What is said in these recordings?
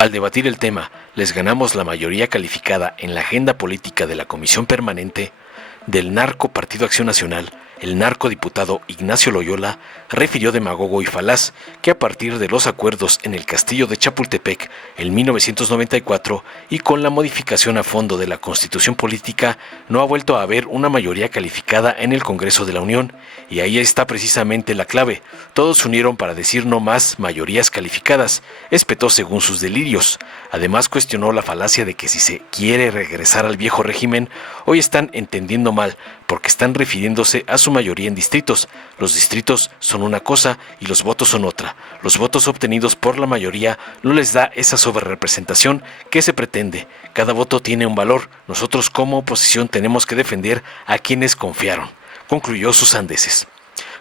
Al debatir el tema, les ganamos la mayoría calificada en la agenda política de la Comisión Permanente del Narco Partido Acción Nacional. El narcodiputado Ignacio Loyola refirió demagogo y falaz que a partir de los acuerdos en el Castillo de Chapultepec en 1994 y con la modificación a fondo de la Constitución Política no ha vuelto a haber una mayoría calificada en el Congreso de la Unión. Y ahí está precisamente la clave. Todos se unieron para decir no más mayorías calificadas, espetó según sus delirios. Además cuestionó la falacia de que si se quiere regresar al viejo régimen, hoy están entendiendo mal, porque están refiriéndose a su mayoría en distritos. Los distritos son una cosa y los votos son otra. Los votos obtenidos por la mayoría no les da esa sobrerepresentación que se pretende. Cada voto tiene un valor. Nosotros como oposición tenemos que defender a quienes confiaron, concluyó sus sandeces.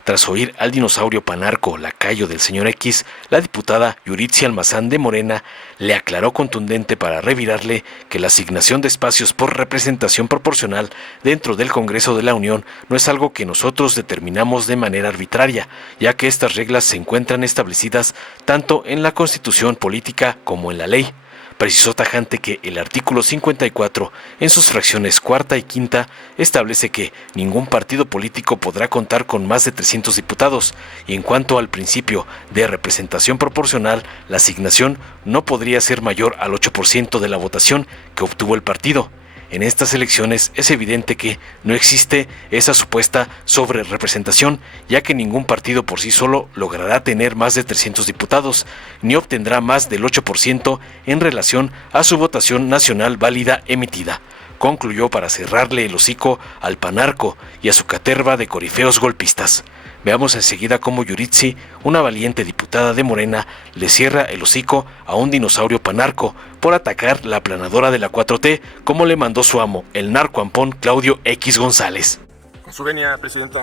Tras oír al dinosaurio panarco lacayo del señor X, la diputada Yuritsi Almazán de Morena le aclaró contundente para revirarle que la asignación de espacios por representación proporcional dentro del Congreso de la Unión no es algo que nosotros determinamos de manera arbitraria, ya que estas reglas se encuentran establecidas tanto en la Constitución política como en la ley. Precisó tajante que el artículo 54, en sus fracciones cuarta y quinta, establece que ningún partido político podrá contar con más de 300 diputados, y en cuanto al principio de representación proporcional, la asignación no podría ser mayor al 8% de la votación que obtuvo el partido. En estas elecciones es evidente que no existe esa supuesta sobrerepresentación, ya que ningún partido por sí solo logrará tener más de 300 diputados, ni obtendrá más del 8% en relación a su votación nacional válida emitida, concluyó para cerrarle el hocico al panarco y a su caterva de corifeos golpistas. Veamos enseguida cómo Yuritsi, una valiente diputada de Morena, le cierra el hocico a un dinosaurio panarco por atacar la aplanadora de la 4T, como le mandó su amo, el narcoampón Claudio X González. Con su venia, Presidenta.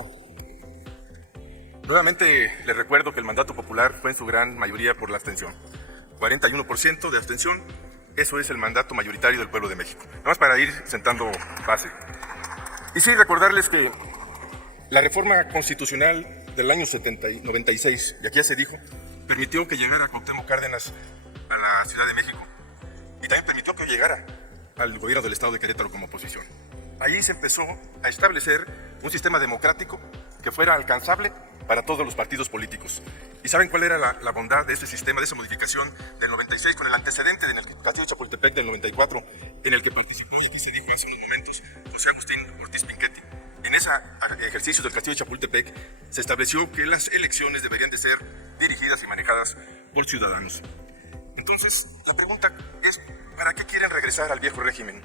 Nuevamente le recuerdo que el mandato popular fue en su gran mayoría por la abstención. 41% de abstención, eso es el mandato mayoritario del pueblo de México. Nada más para ir sentando base. Y sí, recordarles que la reforma constitucional del año 96, y aquí ya se dijo, permitió que llegara Cuauhtémoc Cárdenas a la Ciudad de México y también permitió que llegara al gobierno del estado de Querétaro como oposición. Allí se empezó a establecer un sistema democrático que fuera alcanzable para todos los partidos políticos. ¿Y saben cuál era la bondad de ese sistema, de esa modificación del 96 con el antecedente en el Castillo de Chapultepec del 94, en el que participó, y aquí se dijo hace unos momentos, José Agustín Ortiz Pinchetti? En ese ejercicio del Castillo de Chapultepec se estableció que las elecciones deberían de ser dirigidas y manejadas por ciudadanos. Entonces, la pregunta es, ¿para qué quieren regresar al viejo régimen?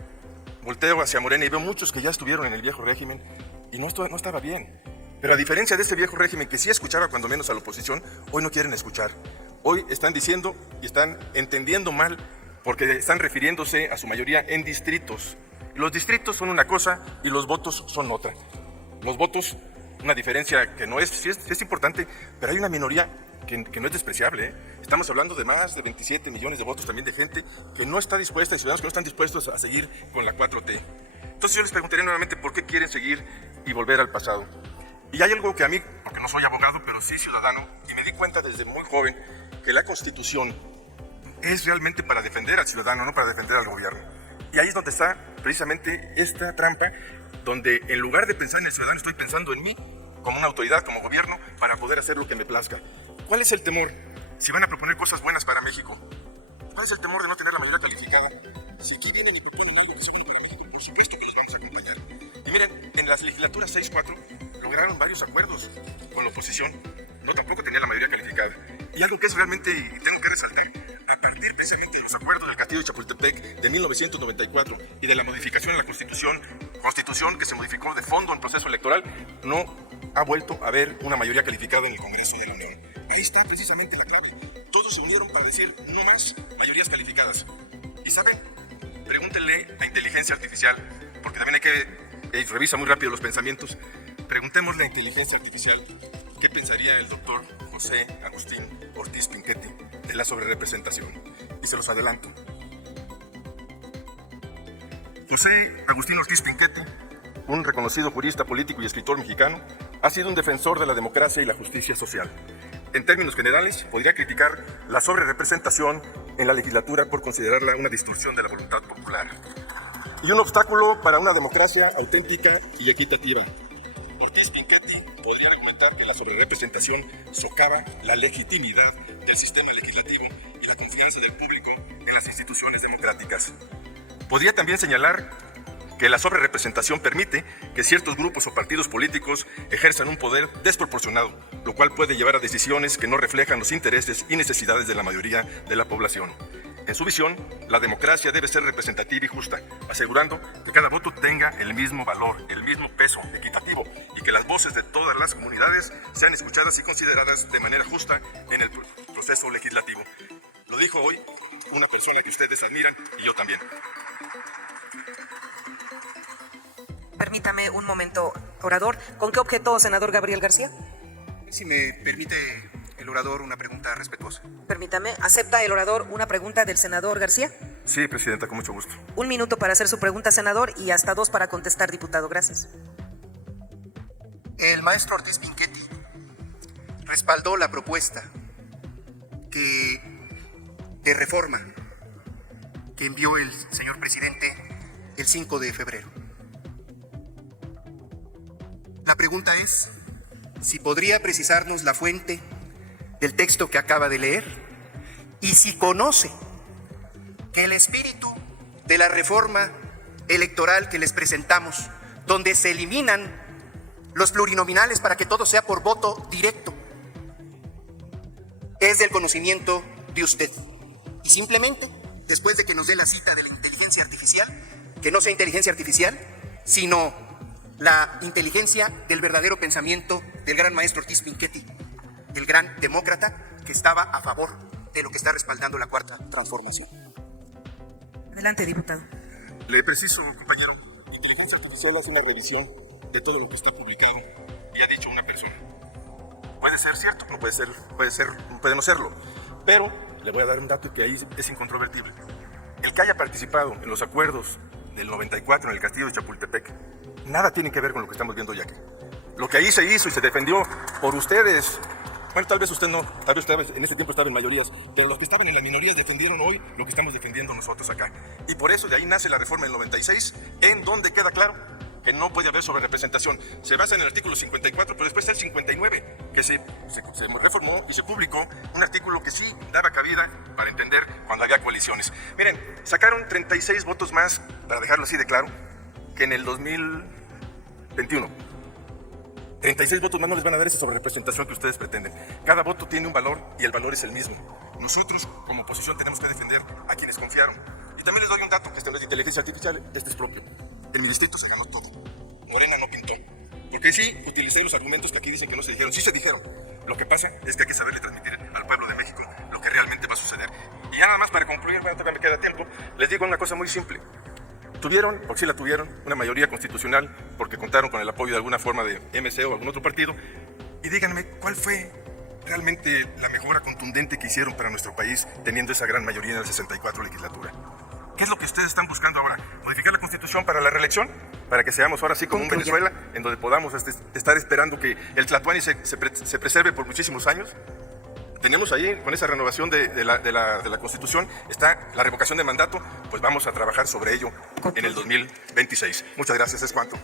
Volteo hacia Morena y veo muchos que ya estuvieron en el viejo régimen y no estaba bien. Pero a diferencia de ese viejo régimen que sí escuchaba cuando menos a la oposición, hoy no quieren escuchar. Hoy están diciendo y están entendiendo mal porque están refiriéndose a su mayoría en distritos. Los distritos son una cosa y los votos son otra. Los votos, una diferencia que no es, sí es importante, pero hay una minoría que no es despreciable, ¿eh? Estamos hablando de más de 27 millones de votos también de gente que no está dispuesta, y ciudadanos que no están dispuestos a seguir con la 4T. Entonces yo les preguntaría nuevamente por qué quieren seguir y volver al pasado. Y hay algo que a mí, porque no soy abogado, pero sí ciudadano, y me di cuenta desde muy joven que la Constitución es realmente para defender al ciudadano, no para defender al gobierno. Y ahí es donde está precisamente esta trampa, donde en lugar de pensar en el ciudadano, estoy pensando en mí, como una autoridad, como gobierno, para poder hacer lo que me plazca. ¿Cuál es el temor? Si van a proponer cosas buenas para México, ¿cuál es el temor de no tener la mayoría calificada? Si aquí vienen y proponen algo que es bueno para México, por supuesto que los vamos a acompañar. Y miren, en las legislaturas 6-4 lograron varios acuerdos con la oposición, no tampoco tenía la mayoría calificada. Y algo que es realmente, y tengo que resaltar, a partir precisamente de los acuerdos del Castillo de Chapultepec de 1994 y de la modificación en la Constitución que se modificó de fondo en proceso electoral, no ha vuelto a haber una mayoría calificada en el Congreso de la Unión. Ahí está precisamente la clave. Todos se unieron para decir no más mayorías calificadas. ¿Y saben? Pregúntenle a inteligencia artificial, porque también hay que revisa muy rápido los pensamientos. Preguntémosle a inteligencia artificial qué pensaría el doctor José Agustín Ortiz Pinchetti de la sobrerepresentación. Y se los adelanto. José Agustín Ortiz Pinchetti, un reconocido jurista político y escritor mexicano, ha sido un defensor de la democracia y la justicia social. En términos generales, podría criticar la sobrerepresentación en la legislatura por considerarla una distorsión de la voluntad popular y un obstáculo para una democracia auténtica y equitativa. Ortiz-Pinchetti podría argumentar que la sobrerepresentación socava la legitimidad del sistema legislativo y la confianza del público en las instituciones democráticas. Podría también señalar que la sobrerepresentación permite que ciertos grupos o partidos políticos ejerzan un poder desproporcionado, lo cual puede llevar a decisiones que no reflejan los intereses y necesidades de la mayoría de la población. En su visión, la democracia debe ser representativa y justa, asegurando que cada voto tenga el mismo valor, el mismo peso equitativo y que las voces de todas las comunidades sean escuchadas y consideradas de manera justa en el proceso legislativo. Lo dijo hoy una persona que ustedes admiran y yo también. Permítame un momento, orador. ¿Con qué objeto, senador Gabriel García? Si me permite el orador una pregunta respetuosa. Permítame. ¿Acepta el orador una pregunta del senador García? Sí, presidenta, con mucho gusto. 1 minuto para hacer su pregunta, senador, y hasta 2 para contestar, diputado. Gracias. El maestro Ortiz-Pinchetti respaldó la propuesta de reforma que envió el señor presidente el 5 de febrero. La pregunta es si podría precisarnos la fuente del texto que acaba de leer y si conoce que el espíritu de la reforma electoral que les presentamos, donde se eliminan los plurinominales para que todo sea por voto directo, es del conocimiento de usted. Y simplemente, después de que nos dé la cita de la inteligencia artificial, que no sea inteligencia artificial, sino la inteligencia del verdadero pensamiento del gran maestro Ortiz-Pinchetti, el gran demócrata que estaba a favor de lo que está respaldando la Cuarta Transformación. Adelante, diputado. Le preciso, compañero, la inteligencia artificial hace una revisión de todo lo que está publicado y ha dicho una persona. Puede ser cierto, no puede no serlo, pero le voy a dar un dato que ahí es incontrovertible. El que haya participado en los acuerdos del 94 en el castillo de Chapultepec, nada tiene que ver con lo que estamos viendo hoy aquí. Lo que ahí se hizo y se defendió por ustedes, bueno, tal vez usted no, tal vez usted en ese tiempo estaba en mayorías, pero los que estaban en las minorías defendieron hoy lo que estamos defendiendo nosotros acá. Y por eso de ahí nace la reforma del 96, en donde queda claro que no puede haber sobrerepresentación. Se basa en el artículo 54, pero después está el 59, que se reformó y se publicó un artículo que sí daba cabida para entender cuando había coaliciones. Miren, sacaron 36 votos más, para dejarlo así de claro, que en el 2021. 36 votos más no les van a dar esa sobrerepresentación que ustedes pretenden. Cada voto tiene un valor y el valor es el mismo. Nosotros, como oposición, tenemos que defender a quienes confiaron. Y también les doy un dato, que este no es de inteligencia artificial, este es propio. En mi distrito se ganó todo. Morena no pintó. Porque sí, utilicé los argumentos que aquí dicen que no se dijeron. Sí se dijeron. Lo que pasa es que hay que saberle transmitir al pueblo de México lo que realmente va a suceder. Y ya nada más para concluir, bueno, todavía me queda tiempo, les digo una cosa muy simple. Tuvieron, porque sí la tuvieron, una mayoría constitucional porque contaron con el apoyo de alguna forma de MC o algún otro partido. Y díganme, ¿cuál fue realmente la mejora contundente que hicieron para nuestro país teniendo esa gran mayoría en la 64 legislatura? ¿Qué es lo que ustedes están buscando ahora? ¿Modificar la Constitución para la reelección? Para que seamos ahora sí como un Venezuela, en donde podamos estar esperando que el Tlatuani se preserve por muchísimos años. Tenemos ahí, con esa renovación de la Constitución, está la revocación de mandato, pues vamos a trabajar sobre ello en el 2026. Muchas gracias, es cuanto.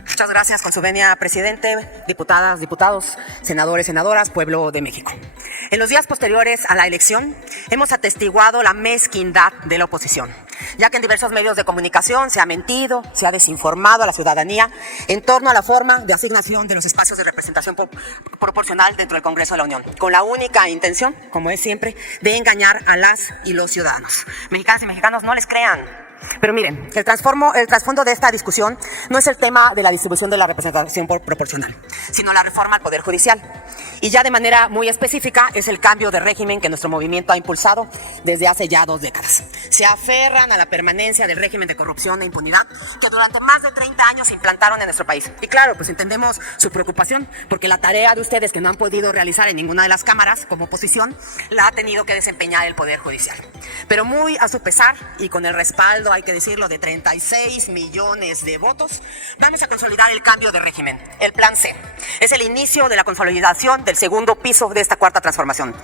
Muchas gracias, con su venia, presidente, diputadas, diputados, senadores, senadoras, pueblo de México. En los días posteriores a la elección, hemos atestiguado la mezquindad de la oposición, ya que en diversos medios de comunicación se ha mentido, se ha desinformado a la ciudadanía en torno a la forma de asignación de los espacios de representación proporcional dentro del Congreso de la Unión, con la única intención, como es siempre, de engañar a las y los ciudadanos. Mexicanas y mexicanos, no les crean. Pero miren, el trasfondo de esta discusión no es el tema de la distribución de la representación proporcional, sino la reforma al Poder Judicial. Y ya de manera muy específica es el cambio de régimen que nuestro movimiento ha impulsado desde hace ya 2 décadas. Se aferran a la permanencia del régimen de corrupción e impunidad que durante más de 30 años se implantaron en nuestro país. Y claro, pues entendemos su preocupación, porque la tarea de ustedes que no han podido realizar en ninguna de las cámaras como oposición, la ha tenido que desempeñar el Poder Judicial. Pero muy a su pesar y con el respaldo, hay que decirlo, de 36 millones de votos, vamos a consolidar el cambio de régimen. El Plan C es el inicio de la consolidación del segundo piso de esta cuarta transformación.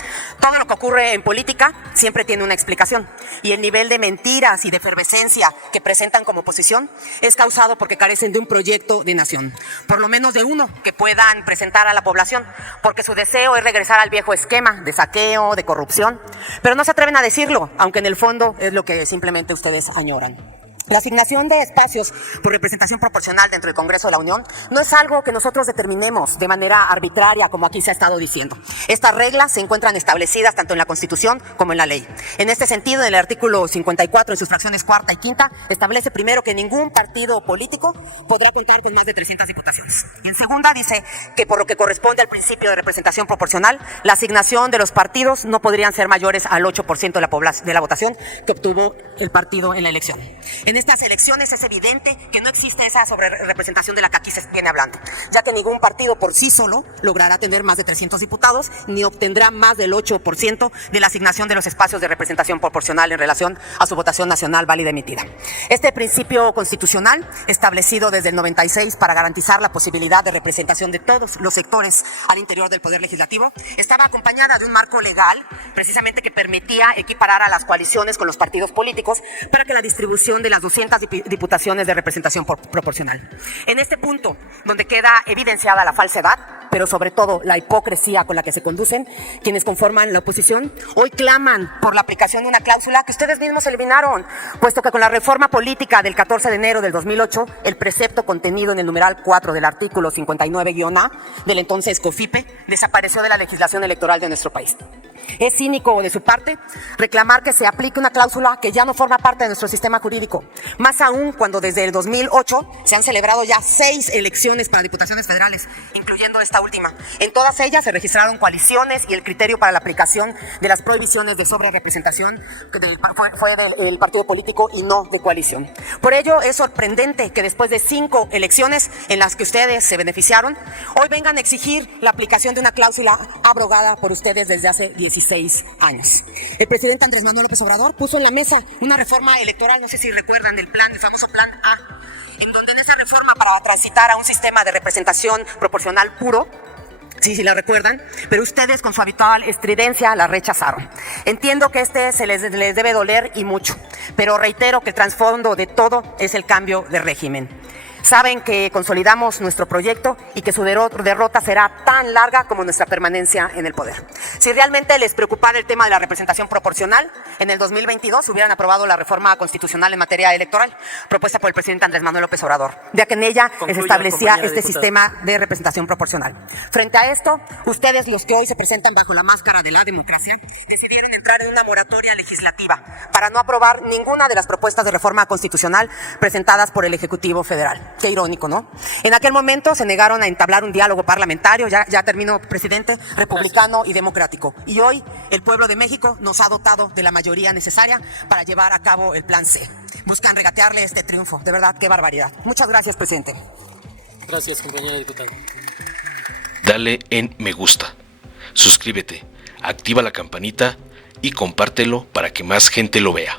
Todo lo que ocurre en política siempre tiene una explicación, y el nivel de mentiras y de efervescencia que presentan como oposición es causado porque carecen de un proyecto de nación, por lo menos de uno que puedan presentar a la población, porque su deseo es regresar al viejo esquema de saqueo, de corrupción, pero no se atreven a decirlo, aunque en el fondo es lo que simplemente ustedes añoran. La asignación de espacios por representación proporcional dentro del Congreso de la Unión no es algo que nosotros determinemos de manera arbitraria, como aquí se ha estado diciendo. Estas reglas se encuentran establecidas tanto en la Constitución como en la ley. En este sentido, en el artículo 54, en sus fracciones cuarta y quinta, establece primero que ningún partido político podrá contar con más de 300 diputaciones. Y en segunda dice que por lo que corresponde al principio de representación proporcional, la asignación de los partidos no podrían ser mayores al 8% de la votación que obtuvo el partido en la elección. En estas elecciones es evidente que no existe esa sobrerepresentación de la que aquí se viene hablando, ya que ningún partido por sí solo logrará tener más de 300 diputados, ni obtendrá más del 8% de la asignación de los espacios de representación proporcional en relación a su votación nacional válida emitida. Este principio constitucional, establecido desde el 96 para garantizar la posibilidad de representación de todos los sectores al interior del Poder Legislativo, estaba acompañada de un marco legal, precisamente que permitía equiparar a las coaliciones con los partidos políticos para que la distribución de las 200 diputaciones de representación proporcional. En este punto, donde queda evidenciada la falsedad, pero sobre todo la hipocresía con la que se conducen quienes conforman la oposición, hoy claman por la aplicación de una cláusula que ustedes mismos eliminaron, puesto que con la reforma política del 14 de enero del 2008, el precepto contenido en el numeral 4 del artículo 59-A del entonces COFIPE desapareció de la legislación electoral de nuestro país. Es cínico de su parte reclamar que se aplique una cláusula que ya no forma parte de nuestro sistema jurídico, más aún cuando desde el 2008 se han celebrado ya 6 elecciones para diputaciones federales, incluyendo esta última. En todas ellas se registraron coaliciones y el criterio para la aplicación de las prohibiciones de sobrerepresentación fue del partido político y no de coalición. Por ello es sorprendente que después de 5 elecciones en las que ustedes se beneficiaron, hoy vengan a exigir la aplicación de una cláusula abrogada por ustedes desde hace 16 años. El presidente Andrés Manuel López Obrador puso en la mesa una reforma electoral, no sé si recuerdan el famoso plan A, en donde en esa reforma para transitar a un sistema de representación proporcional puro, sí la recuerdan, pero ustedes con su habitual estridencia la rechazaron. Entiendo que se les debe doler y mucho, pero reitero que el trasfondo de todo es el cambio de régimen. Saben que consolidamos nuestro proyecto y que su derrota será tan larga como nuestra permanencia en el poder. Si realmente les preocupara el tema de la representación proporcional, en el 2022 hubieran aprobado la reforma constitucional en materia electoral propuesta por el presidente Andrés Manuel López Obrador, ya que en ella se establecía este sistema de representación proporcional. Frente a esto, ustedes, los que hoy se presentan bajo la máscara de la democracia, decidieron entrar en una moratoria legislativa para no aprobar ninguna de las propuestas de reforma constitucional presentadas por el Ejecutivo Federal. Qué irónico, ¿no? En aquel momento se negaron a entablar un diálogo parlamentario, ya terminó, presidente, republicano y democrático. Y hoy el pueblo de México nos ha dotado de la mayoría necesaria para llevar a cabo el plan C. Buscan regatearle este triunfo. De verdad, qué barbaridad. Muchas gracias, presidente. Gracias, compañera diputada. Dale en me gusta, suscríbete, activa la campanita y compártelo para que más gente lo vea.